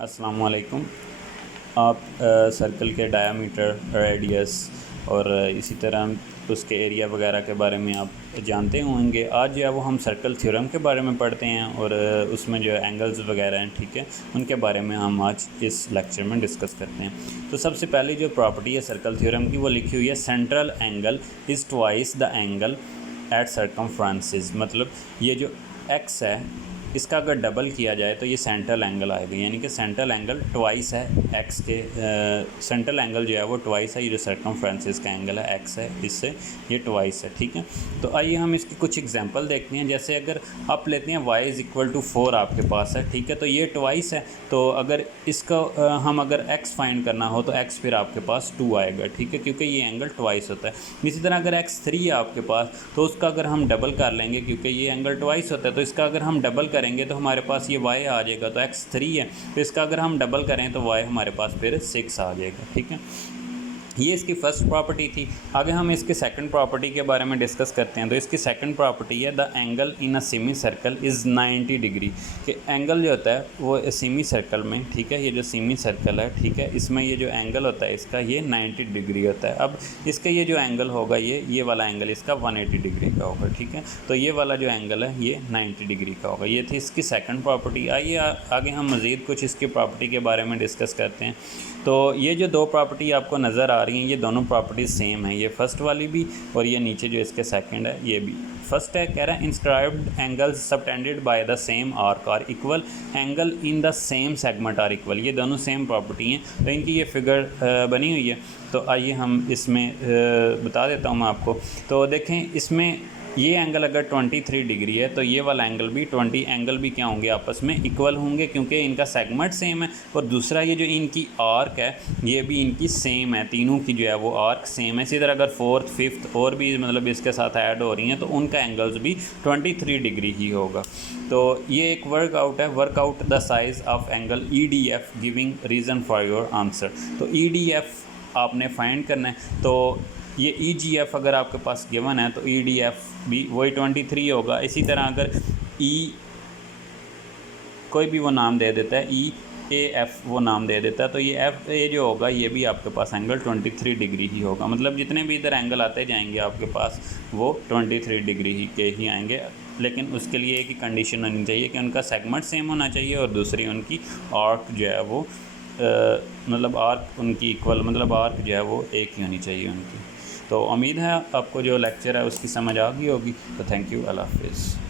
अस्सलाम वालेकुम। आप सर्कल के डायामीटर, रेडियस और इसी तरह उसके एरिया वगैरह के बारे में आप जानते होंगे। आज जो है वो हम सर्कल थ्योरम के बारे में पढ़ते हैं और उसमें जो एंगल्स वगैरह हैं, ठीक है, उनके बारे में हम आज इस लेक्चर में डिस्कस करते हैं। तो सबसे पहली जो प्रॉपर्टी है सर्कल थ्योरम की वो लिखी हुई है, central angle is twice the angle at circumferences. मतलब ये जो एक्स है इसका अगर डबल किया जाए तो ये सेंट्रल एंगल आएगा, यानी कि सेंट्रल एंगल ट्वाइस है एक्स के। सेंट्रल एंगल जो है वो ट्वाइस है, ये जो सर्कमफ्रेंसेस का एंगल है एक्स है, इससे ये ट्वाइस है, ठीक है। तो आइए हम इसकी कुछ एग्जांपल देखते हैं। जैसे अगर आप लेते हैं y इज़ इक्वल टू 4 आपके पास है, ठीक है, तो ये ट्वाइस है। तो अगर इसका हम अगर x फाइंड करना हो तो x फिर आपके पास 2 आएगा, ठीक है, क्योंकि ये एंगल ट्वाइस होता है। इसी तरह अगर x 3 है आपके पास तो उसका अगर हम डबल कर लेंगे, क्योंकि ये एंगल ट्वाइस होता है, तो इसका अगर हम डबल करेंगे तो हमारे पास ये y आ जाएगा। तो x 3 है तो इसका अगर हम डबल करें तो y हमारे पास फिर 6 आ जाएगा, ठीक है। ये इसकी फर्स्ट प्रॉपर्टी थी। आगे हम इसके सेकंड प्रॉपर्टी के बारे में डिस्कस करते हैं। तो इसकी सेकंड प्रॉपर्टी है, the angle in a semi circle is 90 degree. कि एंगल जो होता है वो सेमी सर्कल में, ठीक है, ये जो सेमी सर्कल है, ठीक है, इसमें ये जो एंगल होता है इसका ये 90 डिग्री होता है। अब इसका ये जो एंगल होगा ये वाला एंगल इसका 180 डिग्री का होगा, ठीक है। तो ये वाला जो एंगल है ये 90 डिग्री का होगा। ये थी इसकी सेकंड प्रॉपर्टी। आइए आगे हम मज़ीद कुछ इसकी प्रॉपर्टी के बारे में डिस्कस करते हैं। तो ये जो दो प्रॉपर्टी आपको नज़र आ रही हैं, ये दोनों प्रॉपर्टीज़ सेम है, ये फर्स्ट वाली भी और ये नीचे जो इसके सेकंड है ये भी। फर्स्ट है, कह रहा है inscribed angles subtended by the same arc are equal, angle in the same segment are equal. ये दोनों सेम प्रॉपर्टी हैं, तो इनकी ये फिगर बनी हुई है। तो आइए हम इसमें बता देता हूँ मैं आपको। तो देखें, इसमें ये एंगल अगर 23 डिग्री है तो ये वाला एंगल भी 20 एंगल भी क्या होंगे, आपस में इक्वल होंगे, क्योंकि इनका सेगमेंट सेम है। और दूसरा ये जो इनकी आर्क है ये भी इनकी सेम है, तीनों की जो है वो आर्क सेम है। इसी तरह अगर फोर्थ फिफ्थ और भी मतलब इसके साथ ऐड हो रही हैं तो उनका एंगल्स भी 23 डिग्री ही होगा। तो ये एक वर्कआउट है, workout the size of angle EDF giving reason for your answer. तो EDF आपने फाइंड करना है। तो ये EGF अगर आपके पास गिवन है तो EDF भी वही 23 होगा। इसी तरह अगर कोई भी वो नाम दे देता है, EAF वो नाम दे देता है, तो ये FA जो होगा ये भी आपके पास एंगल 23 डिग्री ही होगा। मतलब जितने भी इधर एंगल आते जाएंगे आपके पास वो 23 डिग्री ही के ही आएंगे। लेकिन उसके लिए एक ही कंडीशन होनी चाहिए कि उनका सेगमेंट सेम होना चाहिए और दूसरी उनकी आर्क जो है वो मतलब आर्क उनकी इक्वल, मतलब आर्क जो है वो एक ही होनी चाहिए उनकी। तो उम्मीद है आपको जो लेक्चर है उसकी समझ आ गई होगी। तो थैंक यू, अल्लाह हाफिज़।